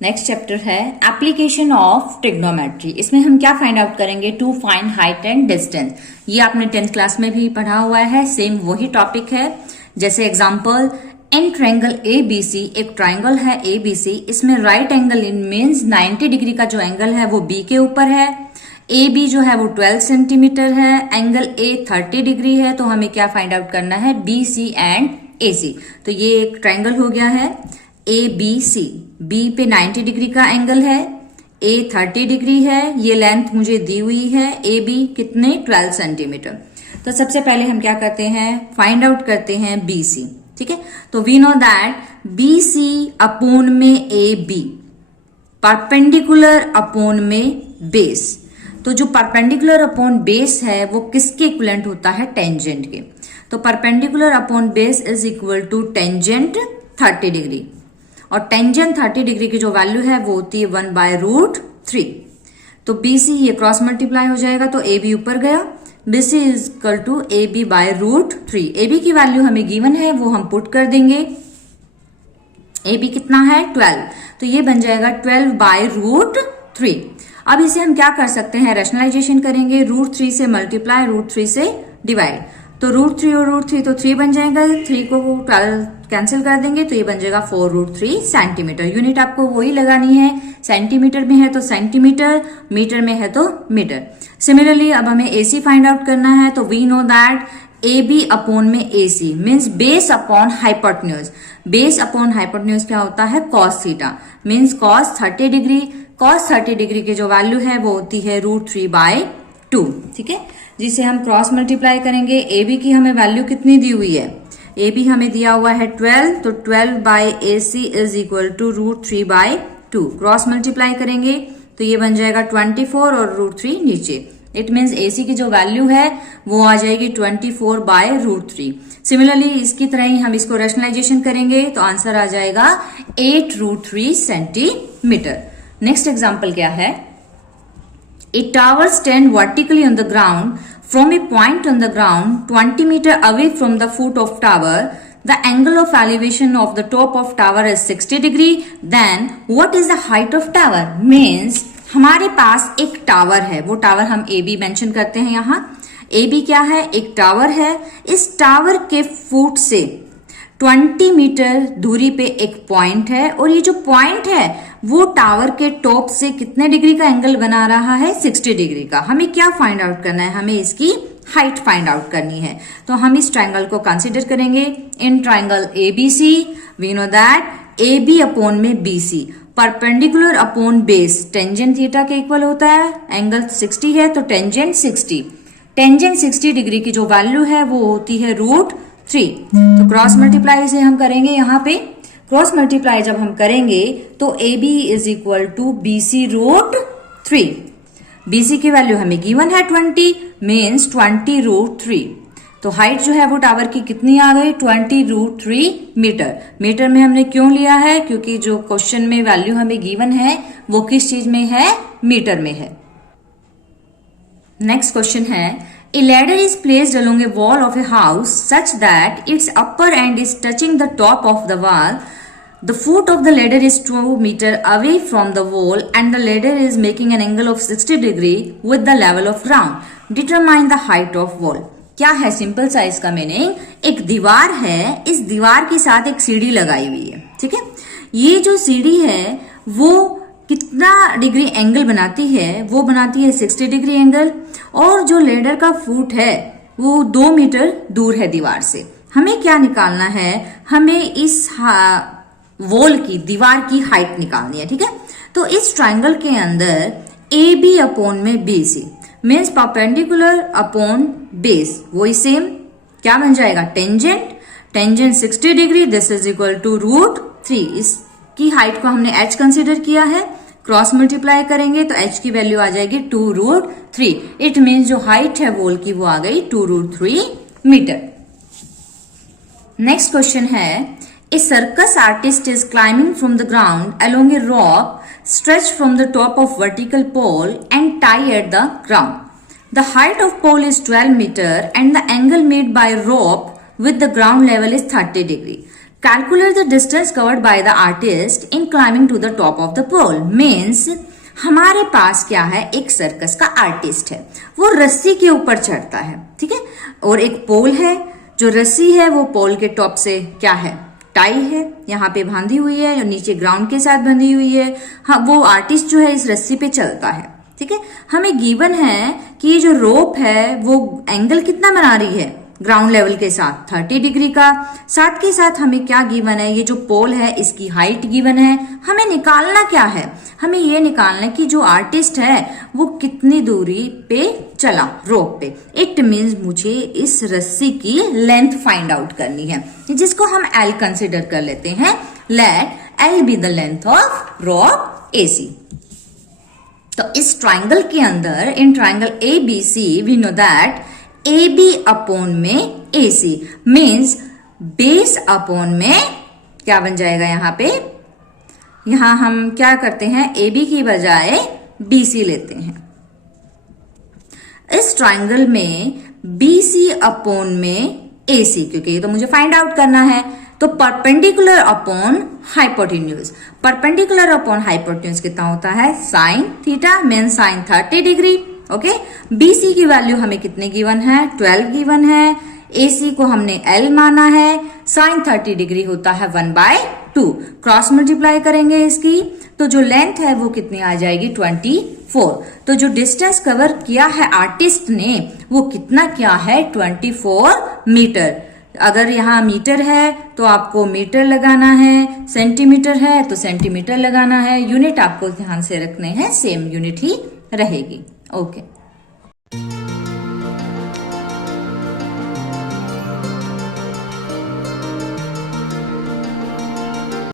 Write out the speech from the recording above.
Next chapter है application of trigonometry. इसमें हम क्या फाइंड आउट करेंगे? To find height and distance. ये आपने 10th क्लास में भी पढ़ा हुआ है, सेम वही टॉपिक है। जैसे एग्जांपल, इन ट्रायंगल एबीसी, एक ट्रायंगल है एबीसी, इसमें right angle in means 90 degree का जो एंगल है वो बी के ऊपर है। ए बी जो है वो 12 सेंटीमीटर है, एंगल ए 30 डिग्री है। तो हमें क्या फाइंड आउट करना है? बी सी एंड ए सी। तो ये एक ट्रायंगल हो गया है ए बी सी। बी पे 90 डिग्री का एंगल है, ए 30 डिग्री है, ये लेंथ मुझे दी हुई है। ए बी कितने? 12 सेंटीमीटर। तो सबसे पहले हम क्या करते हैं? फाइंड आउट करते हैं बी सी। ठीक है, तो we know that B C upon में ए बी, परपेंडिकुलर अपोन में बेस। तो जो परपेंडिकुलर अपॉन बेस है वो किसके इक्विवेलेंट होता है? टेंजेंट के। तो perpendicular upon base is equal to tangent 30 degree, और टेंजेंट 30 डिग्री की जो वैल्यू है वो होती है 1/√3। तो BC ये क्रॉस मल्टीप्लाई हो जाएगा, तो AB ऊपर गया, BC is equal to AB/√3। AB की वैल्यू हमें गिवन है, वो हम पुट कर देंगे। AB कितना है? 12। तो ये बन जाएगा 12/√3। अब इसे हम क्या कर सकते हैं? रैशनलाइजेशन करेंगे, √3 से मल्टीप्लाई, √3 से डिवाइड। तो √3 और √3 तो 3 बन जाएगा, 3 को 12 कैंसिल कर देंगे तो ये बन जाएगा 4√3 सेंटीमीटर। यूनिट आपको वही लगानी है, सेंटीमीटर में है तो सेंटीमीटर, मीटर में है तो मीटर। सिमिलरली अब हमें AC फाइंड आउट करना है, तो we know that AB upon में AC means base upon hypotenuse. Base upon hypotenuse क्या होता है? cos theta means cos 30 degree. cos 30 degree की जो वैल्यू है वो होती है √3/2। ठीक है, जिसे हम क्रॉस मल्टीप्लाई करेंगे। AB की हमें वैल्यू कितनी दी हुई है? AB हमें दिया हुआ है 12, तो 12/AC is equal to √3/2। Cross multiply करेंगे तो ये बन जाएगा 24 और √3 नीचे। इट मीन्स AC की जो वैल्यू है वो आ जाएगी 24/√3। सिमिलरली इसकी तरह ही हम इसको रैशनलाइजेशन करेंगे तो आंसर आ जाएगा 8√3 सेंटीमीटर। नेक्स्ट एग्जाम्पल क्या है? A tower stand vertically on the ground from a point on the ground 20 meter away from the foot of tower. The angle of elevation of the top of tower is 60 degree. Then what is the height of tower? Means हमारे पास एक tower है, वो tower हम AB mention करते हैं यहाँ। AB क्या है? एक टावर है। इस टावर के फुट से 20 मीटर दूरी पे एक पॉइंट है, और ये जो पॉइंट है वो टावर के टॉप से कितने डिग्री का एंगल बना रहा है? 60 डिग्री का। हमें क्या फाइंड आउट करना है? हमें इसकी हाइट फाइंड आउट करनी है। तो हम इस ट्रायंगल को कंसीडर करेंगे। In triangle ABC we know that AB upon में BC, perpendicular upon base, tangent theta के इक्वल होता है। एंगल 60 है तो टेंजेंट 60। टेंजेंट 60 डिग्री की जो वैल्यू है वो होती है √3। तो क्रॉस मल्टीप्लाई से हम करेंगे, यहाँ पे क्रॉस मल्टीप्लाई जब हम करेंगे तो AB is equal to BC √3। BC की वैल्यू हमें गिवन है 20 मीन्स 20√3। तो हाइट जो है वो टावर की कितनी आ गई? 20√3 मीटर। मीटर में हमने क्यों लिया है? क्योंकि जो क्वेश्चन में वैल्यू हमें गिवन है वो किस चीज में है? मीटर में है। नेक्स्ट क्वेश्चन है, A ladder is placed along a wall of a house such that its upper end is touching the top of the wall. The foot of the ladder is 2 meters away from the wall and the ladder is making an angle of 60 degree with the level of ground. Determine the height of wall. क्या है? Simple सा इसका meaning, एक दीवार है, इस दीवार के साथ एक सीढ़ी लगाई हुई है। ठीक है, ये जो सीढ़ी है वो कितना डिग्री एंगल बनाती है? वो बनाती है 60 डिग्री एंगल, और जो लेडर का फुट है वो 2 मीटर दूर है दीवार से। हमें क्या निकालना है? हमें इस वॉल की, दीवार की हाइट निकालनी है। ठीक है, तो इस ट्रायंगल के अंदर AB अपॉन में BC means perpendicular upon base, वही सेम क्या बन जाएगा? Tangent 60 degree, this is equal to √3। इसकी हाइट को हमने h कंसीडर किया है। क्रॉस मल्टीप्लाई करेंगे तो h की वैल्यू आ जाएगी 2√3। इट मीन्स जो हाइट है वॉल की वो आ गई 2√3 मीटर। नेक्स्ट क्वेश्चन है, a circus artist is climbing from the ground along a rope stretched from the top of vertical pole and tie at the ground. The height of pole is 12 meter and the angle made by rope with the ground level is 30 degree. Calculate the distance covered by the artist in climbing to the top of the pole. Means हमारे पास क्या है, एक circus का artist है, वो रस्सी के ऊपर चढ़ता है, ठीक है, और एक पोल है, जो रस्सी है वो पोल के टॉप से क्या है, टाई है, यहाँ पे बांधी हुई है, नीचे ग्राउंड के साथ बंधी हुई है। हाँ, वो आर्टिस्ट जो है इस रस्सी पे चलता है, ठीक है। हमें गिवन है कि ये जो रोप है वो एंगल कितना बना रही है ग्राउंड लेवल के साथ, 30 डिग्री का। साथ के साथ हमें क्या गिवन है, ये जो पोल है इसकी हाइट गिवन है। हमें निकालना क्या है, हमें ये निकालना है कि जो आर्टिस्ट है वो कितनी दूरी पे चला रोप पे। इट मीन्स मुझे इस रस्सी की लेंथ फाइंड आउट करनी है, जिसको हम एल कंसिडर कर लेते हैं। Let L be the length of rope AC। तो इस ट्राइंगल के अंदर, in triangle ABC, we know that AB upon में AC मीन्स बेस अपॉन में क्या बन जाएगा, यहाँ पे, यहां हम क्या करते हैं, AB की बजाय BC लेते हैं। इस ट्राइंगल में BC अपॉन में AC, क्योंकि ये तो मुझे फाइंड आउट करना है, तो perpendicular upon hypotenuse. Perpendicular upon hypotenuse कितना होता है, sine theta, mean sine 30 degree. Okay, BC की वैल्यू हमें कितने गिवन है, 12 गिवन है। AC को हमने L माना है, साइन 30 डिग्री होता है 1/2। क्रॉस मल्टीप्लाई करेंगे इसकी, तो जो लेंथ है वो कितनी आ जाएगी, 24। तो जो डिस्टेंस कवर किया है आर्टिस्ट ने वो कितना किया है, 24 मीटर। अगर यहाँ मीटर है तो आपको मीटर लगाना है, सेंटीमीटर है तो सेंटीमीटर लगाना है। यूनिट आपको ध्यान से रखने हैं, सेम यूनिट ही रहेगी। ओके।